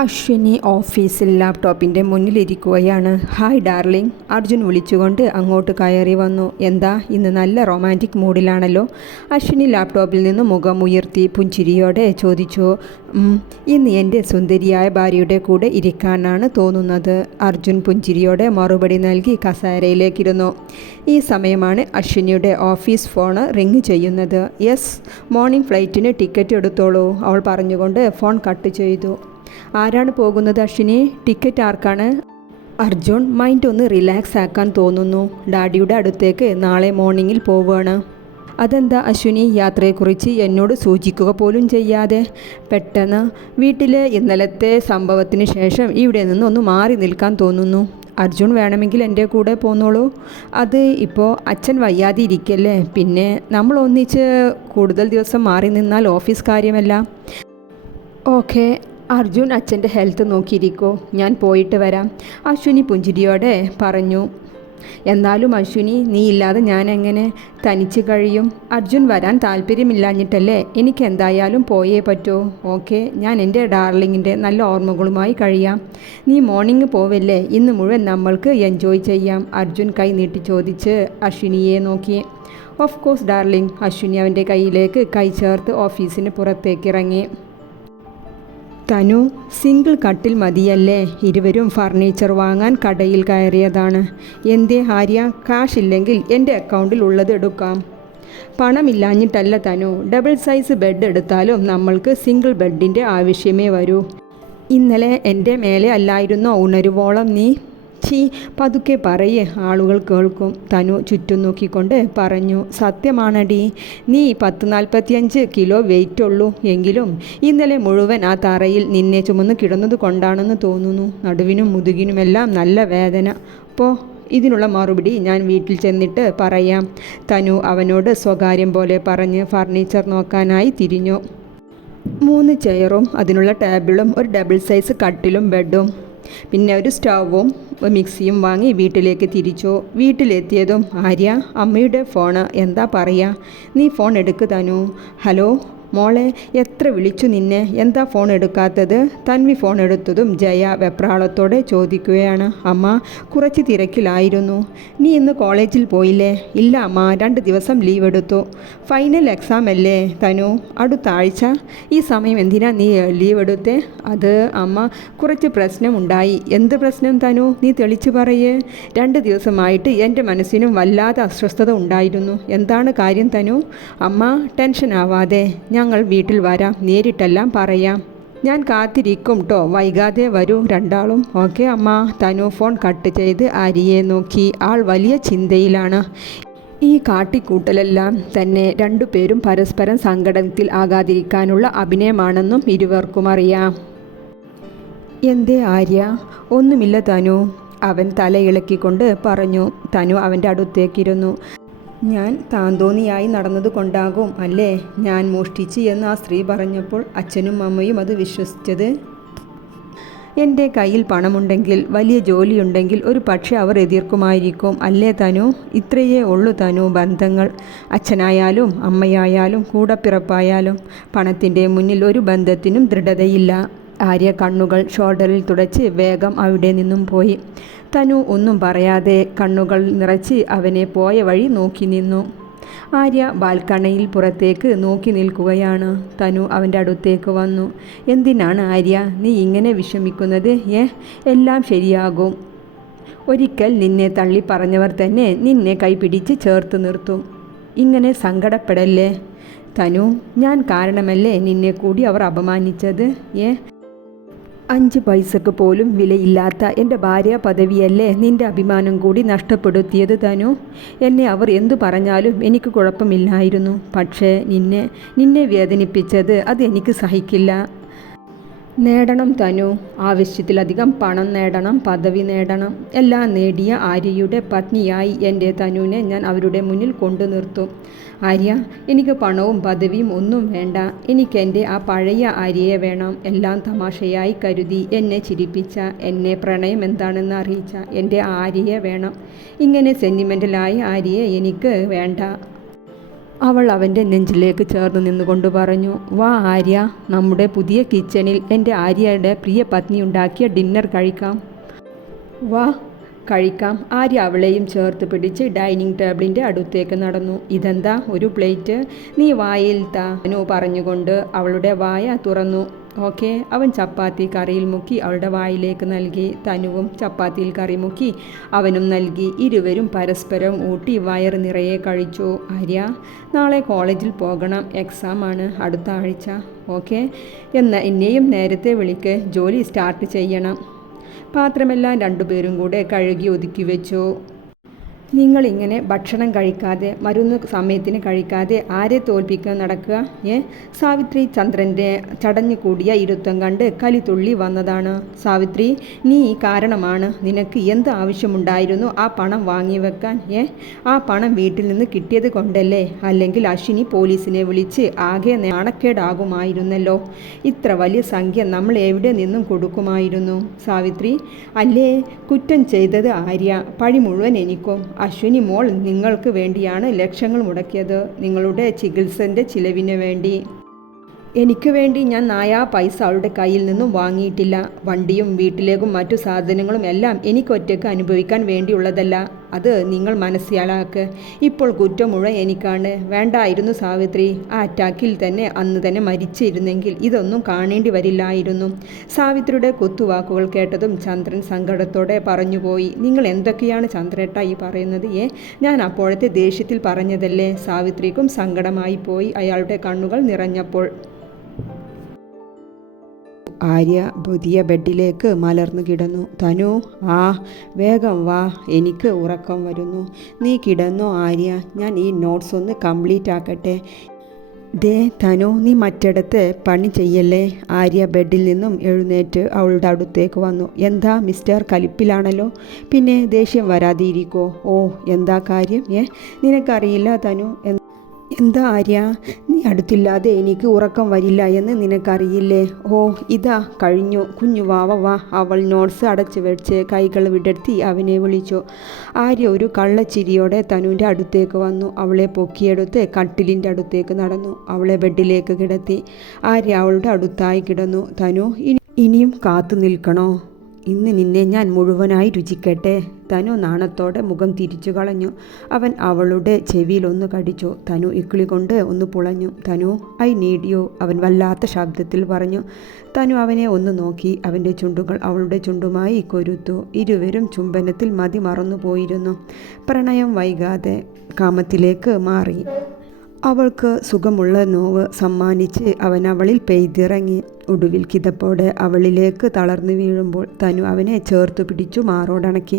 അശ്വിനി ഓഫീസിൽ ലാപ്ടോപ്പിൻ്റെ മുന്നിലിരിക്കുകയാണ്. Hi darling, Arjun വിളിച്ചുകൊണ്ട് അങ്ങോട്ട് കയറി വന്നു. എന്താ ഇന്ന് നല്ല റൊമാൻറ്റിക് മൂഡിലാണല്ലോ? അശ്വിനി ലാപ്ടോപ്പിൽ നിന്ന് മുഖമുയർത്തി പുഞ്ചിരിയോടെ ചോദിച്ചു. ഇന്ന് എൻ്റെ സുന്ദരിയായ ഭാര്യയുടെ കൂടെ ഇരിക്കാനാണ് തോന്നുന്നത്. അർജുൻ പുഞ്ചിരിയോടെ മറുപടി നൽകി കസേരയിലേക്കിരുന്നു. ഈ സമയമാണ് അശ്വിനിയുടെ ഓഫീസ് ഫോൺ റിങ് ചെയ്യുന്നത്. യെസ്, മോർണിംഗ് ഫ്ലൈറ്റിന് ടിക്കറ്റ് എടുത്തോളൂ, അവൾ പറഞ്ഞുകൊണ്ട് ഫോൺ കട്ട് ചെയ്തു. ആരാണ് പോകുന്നത് അശ്വിനി? ടിക്കറ്റ് ആർക്കാണ്? അർജുൻ മൈൻഡ് ഒന്ന് റിലാക്സ് ആക്കാൻ തോന്നുന്നു. ഡാഡിയുടെ അടുത്തേക്ക് നാളെ മോർണിംഗിൽ പോവുകയാണ്. അതെന്താ അശ്വിനി യാത്രയെക്കുറിച്ച് എന്നോട് സൂചിക്കുക പോലും ചെയ്യാതെ? പെട്ടെന്ന് വീട്ടിലെ ഇന്നലത്തെ സംഭവത്തിന് ശേഷം ഇവിടെ നിന്ന് ഒന്ന് മാറി നിൽക്കാൻ തോന്നുന്നു. അർജുൻ വേണമെങ്കിൽ എൻ്റെ കൂടെ പോന്നോളൂ. അത് ഇപ്പോൾ അച്ഛൻ വയ്യാതെ ഇരിക്കല്ലേ, പിന്നെ നമ്മൾ ഒന്നിച്ച് കൂടുതൽ ദിവസം മാറി നിന്നാൽ ഓഫീസ് കാര്യമല്ല. ഓക്കെ, അർജുൻ അച്ഛൻ്റെ ഹെൽത്ത് നോക്കിയിരിക്കോ, ഞാൻ പോയിട്ട് വരാം, അശ്വിനി പുഞ്ചിരിയോടെ പറഞ്ഞു. എന്നാലും അശ്വിനി, നീ ഇല്ലാതെ ഞാൻ എങ്ങനെ തനിച്ച് കഴിയും? അർജുൻ വരാൻ താല്പര്യമില്ലാഞ്ഞിട്ടല്ലേ? എനിക്ക് എന്തായാലും പോയേ പറ്റൂ. ഓക്കെ, ഞാൻ എൻ്റെ ഡാർലിങ്ങിൻ്റെ നല്ല ഓർമ്മകളുമായി കഴിയാം. നീ മോർണിംഗ് പോവല്ലേ? ഇന്ന് മുഴുവൻ നമ്മൾക്ക് എൻജോയ് ചെയ്യാം, അർജുൻ കൈ നീട്ടി ചോദിച്ച് അശ്വിനിയെ നോക്കി. Of course darling. അശ്വിനി അവൻ്റെ കയ്യിലേക്ക് കൈ ചേർത്ത് ഓഫീസിന് പുറത്തേക്കിറങ്ങി. തനു, സിംഗിൾ കട്ടിൽ മതിയല്ലേ? ഇരുവരും ഫർണിച്ചർ വാങ്ങാൻ കടയിൽ കയറിയതാണ്. എന്തേ ആര്യ, കാശ് ഇല്ലെങ്കിൽ എൻ്റെ അക്കൗണ്ടിൽ ഉള്ളത് എടുക്കാം. പണമില്ലാഞ്ഞിട്ടല്ല തനു, ഡബിൾ സൈസ് ബെഡ് എടുത്താലും നമ്മൾക്ക് സിംഗിൾ ബെഡിൻ്റെ ആവശ്യമേ വരൂ. ഇന്നലെ എൻ്റെ മേലെ അല്ലായിരുന്നോ ഉണരുവോളം നീ? പതുക്കെ പറയേ, ആളുകൾ കേൾക്കും. തനു ചുറ്റും നോക്കിക്കൊണ്ട് പറഞ്ഞു. സത്യമാണടി, നീ 10-45 കിലോ വെയിറ്റ് ഉള്ളൂ. എങ്കിലും ഇന്നലെ മുഴുവൻ ആ തറയിൽ നിന്നെ ചുമന്ന് കിടന്നത് കൊണ്ടാണെന്ന് തോന്നുന്നു. നടുവിനും മുതുകിനുമെല്ലാം നല്ല വേദന. ഇതിനുള്ള മറുപടി ഞാൻ വീട്ടിൽ ചെന്നിട്ട് പറയാം, തനു അവനോട് സ്വകാര്യം പോലെ പറഞ്ഞ് ഫർണിച്ചർ നോക്കാനായി തിരിഞ്ഞു. 3 ചെയറും അതിനുള്ള ടേബിളും ഒരു ഡബിൾ സൈസ് കട്ടിലും ബെഡും പിന്നെ ഒരു സ്റ്റൗവും മിക്സിയും വാങ്ങി വീട്ടിലേക്ക് തിരിച്ചു. വീട്ടിലെത്തിയതും ആര്യ, അമ്മയുടെ ഫോണ്. എന്താ പറയുക? നീ ഫോൺ എടുക്ക് തനു. ഹലോ മോളെ, എത്ര വിളിച്ചു നിന്നെ, എന്താ ഫോൺ എടുക്കാത്തത്? തൻവി ഫോൺ എടുത്തതും ജയ വെപ്രാളത്തോടെ ചോദിക്കുകയാണ്. അമ്മ കുറച്ച് തിരക്കിലായിരുന്നു. നീ ഇന്ന് കോളേജിൽ പോയില്ലേ? ഇല്ല അമ്മ, 2 ദിവസം ലീവ് എടുത്തു. ഫൈനൽ എക്സാം അല്ലേ തനു, അടുത്ത ആഴ്ച. ഈ സമയം എന്തിനാ നീ ലീവ് എടുത്തേ? അത് അമ്മ, കുറച്ച് പ്രശ്നമുണ്ടായി. എന്ത് പ്രശ്നം തനു, നീ തെളിച്ചു പറയേ. 2 ദിവസമായിട്ട് എൻ്റെ മനസ്സിനും വല്ലാതെ അസ്വസ്ഥത ഉണ്ടായിരുന്നു. എന്താണ് കാര്യം തനു? അമ്മ ടെൻഷൻ ആവാതെ, ഞങ്ങൾ വീട്ടിൽ വരാം, നേരിട്ടെല്ലാം പറയാം. ഞാൻ കാത്തിരിക്കും ട്ടോ, വൈകാതെ വരൂ രണ്ടാളും. ഓക്കെ അമ്മ. തനു ഫോൺ കട്ട് ചെയ്ത് ആര്യയെ നോക്കി. ആൾ വലിയ ചിന്തയിലാണ്. ഈ കാട്ടിക്കൂട്ടലെല്ലാം തന്നെ രണ്ടുപേരും പരസ്പരം സങ്കടത്തിൽ ആകാതിരിക്കാനുള്ള അഭിനയമാണെന്നും ഇരുവർക്കും അറിയാം. എന്തേ ആര്യ? ഒന്നുമില്ല തനു, അവൻ തലയിളക്കിക്കൊണ്ട് പറഞ്ഞു. തനു അവൻ്റെ അടുത്തേക്കിരുന്നു. ഞാൻ താന്തോന്നിയായി നടന്നതുകൊണ്ടാകും അല്ലേ ഞാൻ മോഷ്ടിച്ച് എന്ന് ആ സ്ത്രീ പറഞ്ഞപ്പോൾ അച്ഛനും അമ്മയും അത് വിശ്വസിച്ചത്? എൻ്റെ കയ്യിൽ പണമുണ്ടെങ്കിൽ, വലിയ ജോലിയുണ്ടെങ്കിൽ ഒരു പക്ഷേ അവർ എതിർക്കുമായിരിക്കും അല്ലേ തനു? ഇത്രയേ ഉള്ളൂ തനു ബന്ധങ്ങൾ. അച്ഛനായാലും അമ്മയായാലും കൂടപ്പിറപ്പായാലും പണത്തിൻ്റെ മുന്നിൽ ഒരു ബന്ധത്തിനും ദൃഢതയില്ല. ആര്യ കണ്ണുകൾ ഷോൾഡറിൽ തുടച്ച് വേഗം അവിടെ നിന്നും പോയി. തനു ഒന്നും പറയാതെ കണ്ണുകൾ നിറച്ച് അവനെ പോയ വഴി നോക്കി നിന്നു. ആര്യ ബാൽക്കണിയിൽ പുറത്തേക്ക് നോക്കി നിൽക്കുകയാണ്. തനു അവൻ്റെ അടുത്തേക്ക് വന്നു. എന്തിനാണ് ആര്യ നീ ഇങ്ങനെ വിഷമിക്കുന്നത്? എല്ലാം ശരിയാകും. ഒരിക്കൽ നിന്നെ തള്ളി പറഞ്ഞവർ തന്നെ നിന്നെ കൈപിടിച്ച് ചേർത്ത് നിർത്തും. ഇങ്ങനെ സങ്കടപ്പെടല്ലേ തനു, ഞാൻ കാരണമല്ലേ നിന്നെ കൂടി അവർ അപമാനിച്ചത്? 5 പൈസക്ക് പോലും വിലയില്ലാത്ത എൻ്റെ ഭാര്യ പദവിയല്ലേ നിൻ്റെ അഭിമാനം കൂടി നഷ്ടപ്പെടുത്തിയത് തനു? എന്നെ അവർ എന്തു പറഞ്ഞാലും എനിക്ക് കുഴപ്പമില്ലായിരുന്നു. പക്ഷേ നിന്നെ വേദനിപ്പിച്ചത് അത് എനിക്ക് സഹിക്കില്ല. നേടണം തനു, ആവശ്യത്തിലധികം പണം നേടണം, പദവി നേടണം. എല്ലാം നേടിയ ആര്യയുടെ പത്നിയായി എൻ്റെ തനുവിനെ ഞാൻ അവരുടെ മുന്നിൽ കൊണ്ടു നിർത്തും. ആര്യ, എനിക്ക് പണവും പദവിയും ഒന്നും വേണ്ട. എനിക്ക് എൻ്റെ ആ പഴയ ആര്യയെ വേണം. എല്ലാം തമാശയായി കരുതി എന്നെ ചിരിപ്പിച്ച, എന്നെ പ്രണയം എന്താണെന്ന് അറിയിച്ച എൻ്റെ ആര്യയെ വേണം. ഇങ്ങനെ സെൻറ്റിമെൻ്റലായ ആര്യയെ എനിക്ക് വേണ്ട. അവൾ അവൻ്റെ നെഞ്ചിലേക്ക് ചേർന്ന് നിന്നുകൊണ്ട് പറഞ്ഞു, വാ ആര്യ, നമ്മുടെ പുതിയ കിച്ചണിൽ എൻ്റെ ആര്യയുടെ പ്രിയ പത്നി ഉണ്ടാക്കിയ ഡിന്നർ കഴിക്കാം. വാ കഴിക്കാം. ആര്യ അവളെയും ചേർത്ത് പിടിച്ച് ഡൈനിങ് ടേബിളിൻ്റെ അടുത്തേക്ക് നടന്നു. ഇതെന്താ ഒരു പ്ലേറ്റ്, നീ വായിൽ താനു പറഞ്ഞുകൊണ്ട് അവളുടെ വായ തുറന്നു. ഓക്കെ. അവൻ ചപ്പാത്തി കറിയിൽ മുക്കി അവളുടെ വായിലേക്ക് നൽകി. തനുവും ചപ്പാത്തിയിൽ കറി മുക്കി അവനും നൽകി. ഇരുവരും പരസ്പരം ഊട്ടി വയറ് നിറയെ കഴിച്ചു. ആര്യ, നാളെ കോളേജിൽ പോകണം, എക്സാം ആണ് അടുത്ത ആഴ്ച. ഓക്കെ, എന്നാൽ എന്നെയും നേരത്തെ വിളിക്ക്, ജോലി സ്റ്റാർട്ട് ചെയ്യണം. പാത്രമെല്ലാം രണ്ടുപേരും കൂടെ കഴുകി ഒതുക്കി വെച്ചു. നിങ്ങളിങ്ങനെ ഭക്ഷണം കഴിക്കാതെ മരുന്ന് സമയത്തിന് കഴിക്കാതെ ആരെ തോൽപ്പിക്കാൻ നടക്കുക? സാവിത്രി ചന്ദ്രൻ്റെ ചടഞ്ഞു കൂടിയ ഇരുത്തം കണ്ട് കലിതുള്ളി വന്നതാണ്. സാവിത്രി, നീ കാരണമാണ്. നിനക്ക് എന്ത് ആവശ്യമുണ്ടായിരുന്നു ആ പണം വാങ്ങിവെക്കാൻ? ആ പണം വീട്ടിൽ നിന്ന് കിട്ടിയത് കൊണ്ടല്ലേ? അല്ലെങ്കിൽ അശ്വിനി പോലീസിനെ വിളിച്ച് ആകെ നാണക്കേടാകുമായിരുന്നല്ലോ. ഇത്ര വലിയ സംഖ്യ നമ്മൾ എവിടെ നിന്നും കൊടുക്കുമായിരുന്നു? സാവിത്രി, അല്ലേ, കുറ്റം ചെയ്തത് ആര്യ, പഴി മുഴുവൻ എനിക്കും. അശ്വിനി മോൾ നിങ്ങൾക്ക് വേണ്ടിയാണ് ലക്ഷങ്ങൾ മുടക്കിയത്, നിങ്ങളുടെ ചികിത്സൻ്റെ ചിലവിന് വേണ്ടി. എനിക്ക് വേണ്ടി ഞാൻ നായാ പൈസ അവളുടെ കയ്യിൽ നിന്നും വാങ്ങിയിട്ടില്ല. വണ്ടിയും വീട്ടിലേക്കും മറ്റു സാധനങ്ങളും എല്ലാം എനിക്കൊറ്റയ്ക്ക് അനുഭവിക്കാൻ വേണ്ടിയുള്ളതല്ല. അത് നിങ്ങൾ മനസ്സിലാക്ക്. ഇപ്പോൾ കുറ്റം മുഴുവൻ എനിക്കാണ്. വേണ്ടായിരുന്നു സാവിത്രി. ആ അറ്റാക്കിൽ തന്നെ അന്ന് തന്നെ മരിച്ചിരുന്നെങ്കിൽ ഇതൊന്നും കാണേണ്ടി വരില്ലായിരുന്നു. സാവിത്രിയുടെ കുത്തുവാക്കുകൾ കേട്ടതും ചന്ദ്രൻ സങ്കടത്തോടെ പറഞ്ഞുപോയി. നിങ്ങൾ എന്തൊക്കെയാണ് ചന്ദ്രേട്ട ഈ പറയുന്നത്? ഞാൻ അപ്പോഴത്തെ ദേഷ്യത്തിൽ പറഞ്ഞതല്ലേ? സാവിത്രിക്കും സങ്കടമായി പോയി അയാളുടെ കണ്ണുകൾ നിറഞ്ഞപ്പോൾ. ആര്യ പുതിയ ബെഡിലേക്ക് മലർന്നു കിടന്നു. തനു, വേഗം വാ, എനിക്ക് ഉറക്കം വരുന്നു. നീ കിടന്നോ ആര്യ, ഞാൻ ഈ നോട്ട്സ് ഒന്ന് കംപ്ലീറ്റ് ആക്കട്ടെ. ദേ തനു, നീ മറ്റിടത്ത് പണി ചെയ്യല്ലേ. ആര്യ ബെഡിൽ നിന്നും എഴുന്നേറ്റ് അവളുടെ അടുത്തേക്ക് വന്നു. എന്താ മിസ്റ്റർ, കലിപ്പിലാണല്ലോ. പിന്നെ ദേഷ്യം വരാതിരിക്കോ? എന്താ കാര്യം? നിനക്കറിയില്ല തനു? എന്താ ആര്യ, നീ അടുത്തില്ലാതെ എനിക്ക് ഉറക്കം വരില്ല എന്ന് നിനക്കറിയില്ലേ? ഇതാ കഴിഞ്ഞു. കുഞ്ഞു വാ. അവൾ നോട്ട്സ് അടച്ചു വെച്ച് കൈകൾ വിടർത്തി അവനെ വിളിച്ചു. ആര്യ ഒരു കള്ളച്ചിരിയോടെ തനുവിൻ്റെ അടുത്തേക്ക് വന്നു. അവളെ പൊക്കിയെടുത്ത് കട്ടിലിൻ്റെ അടുത്തേക്ക് നടന്നു. അവളെ ബെഡിലേക്ക് കിടത്തി. ആര്യ അവളുടെ അടുത്തായി കിടന്നു. തനു, ഇനിയും കാത്തു നിൽക്കണോ? ഇന്ന് നിന്നെ ഞാൻ മുഴുവനായി രുചിക്കട്ടെ. തനു നാണത്തോടെ മുഖം തിരിച്ചു കളഞ്ഞു. അവൻ അവളുടെ ചെവിയിലൊന്ന് കടിച്ചു. തനു ഇക്കിളി കൊണ്ട് ഒന്ന് പുളഞ്ഞു. തനു, ഐ നീഡ് യു, അവൻ വല്ലാത്ത ശബ്ദത്തിൽ പറഞ്ഞു. തനു അവനെ ഒന്ന് നോക്കി. അവൻ്റെ ചുണ്ടുകൾ അവളുടെ ചുണ്ടുമായി കൊരുത്തു. ഇരുവരും ചുംബനത്തിൽ മതി മറന്നുപോയിരുന്നു. പ്രണയം വൈകാതെ കാമത്തിലേക്ക് മാറി. അവൾക്ക് സുഖമുള്ള നോവ് സമ്മാനിച്ച് അവൻ അവളിൽ പെയ്തിറങ്ങി. ഒടുവിൽ കിതപ്പോടെ അവളിലേക്ക് തളർന്നു വീഴുമ്പോൾ തനു അവനെ ചേർത്തു പിടിച്ചു മാറോടണക്കി.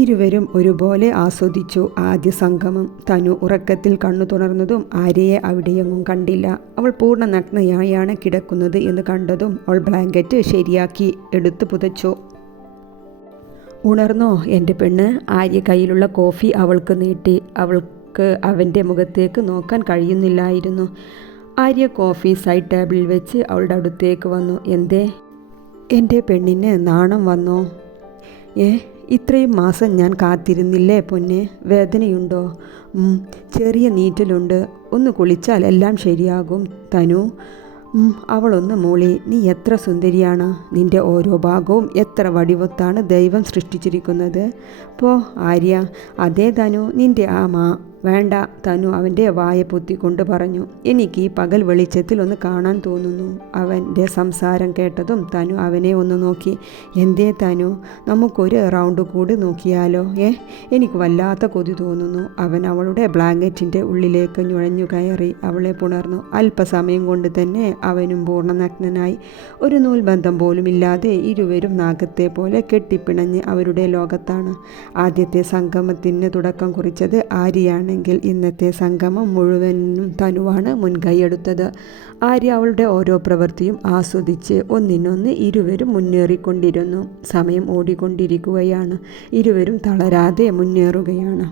ഇരുവരും ഒരുപോലെ ആസ്വദിച്ചു ആദ്യ സംഗമം. തനു ഉറക്കത്തിൽ കണ്ണു തുറന്നതും ആര്യയെ അവിടെയൊന്നും കണ്ടില്ല. അവൾ പൂർണ്ണ നഗ്നയായാണ് കിടക്കുന്നത് എന്ന് കണ്ടതും അവൾ ബ്ലാങ്കറ്റ് ശരിയാക്കി എടുത്ത് പുതച്ചു. ഉണർന്നോ എൻ്റെ പെണ്ണ്? ആര്യ കയ്യിലുള്ള കോഫി അവൾക്ക് നീട്ടി. അവൻ്റെ മുഖത്തേക്ക് നോക്കാൻ കഴിയുന്നില്ലായിരുന്നു. ആര്യ കോഫി സൈഡ് ടേബിളിൽ വെച്ച് അവളുടെ അടുത്തേക്ക് വന്നു. എന്തേ എൻ്റെ പെണ്ണിന് നാണം വന്നോ? ഇത്രയും മാസം ഞാൻ കാത്തിരുന്നില്ലേ പൊന്നെ. വേദനയുണ്ടോ? ചെറിയ നീറ്റലുണ്ട്. ഒന്ന് കുളിച്ചാൽ എല്ലാം ശരിയാകും. തനു, അവളൊന്ന് മൂളി. നീ എത്ര സുന്ദരിയാണ്. നിൻ്റെ ഓരോ ഭാഗവും എത്ര വടിവത്താണ് ദൈവം സൃഷ്ടിച്ചിരിക്കുന്നത്. ആര്യ. അതേ തനു, നിൻ്റെ വേണ്ട. തനു അവൻ്റെ വായ പൊത്തിക്കൊണ്ട് പറഞ്ഞു. എനിക്ക് ഈ പകൽ വെളിച്ചത്തിൽ ഒന്ന് കാണാൻ തോന്നുന്നു. അവൻ്റെ സംസാരം കേട്ടതും തനു അവനെ ഒന്ന് നോക്കി. എന്തേ തനു, നമുക്കൊരു റൗണ്ട് കൂടി നോക്കിയാലോ? എനിക്ക് വല്ലാത്ത കൊതി തോന്നുന്നു. അവൻ അവളുടെ ബ്ലാങ്കറ്റിൻ്റെ ഉള്ളിലേക്ക് നുഴഞ്ഞു കയറി അവളെ പുണർന്നു. അല്പസമയം കൊണ്ട് തന്നെ അവനും പൂർണ്ണനഗ്നനായി. ഒരു നൂൽബന്ധം പോലുമില്ലാതെ ഇരുവരും നാഗത്തെ പോലെ കെട്ടിപ്പിണഞ്ഞ് അവരുടെ ലോകത്താണ്. ആദ്യത്തെ സംഗമത്തിന് തുടക്കം കുറിച്ചത് ആര്യയാണ്. ഇന്നത്തെ സംഗമം മുഴുവനും തനുവാണ് മുൻകൈയെടുത്തത്. ആര്യ അവളുടെ ഓരോ പ്രവൃത്തിയും ആസ്വദിച്ച് ഒന്നിനൊന്ന് ഇരുവരും മുന്നേറിക്കൊണ്ടിരുന്നു. സമയം ഓടിക്കൊണ്ടിരിക്കുകയാണ്. ഇരുവരും തളരാതെ മുന്നേറുകയാണ്.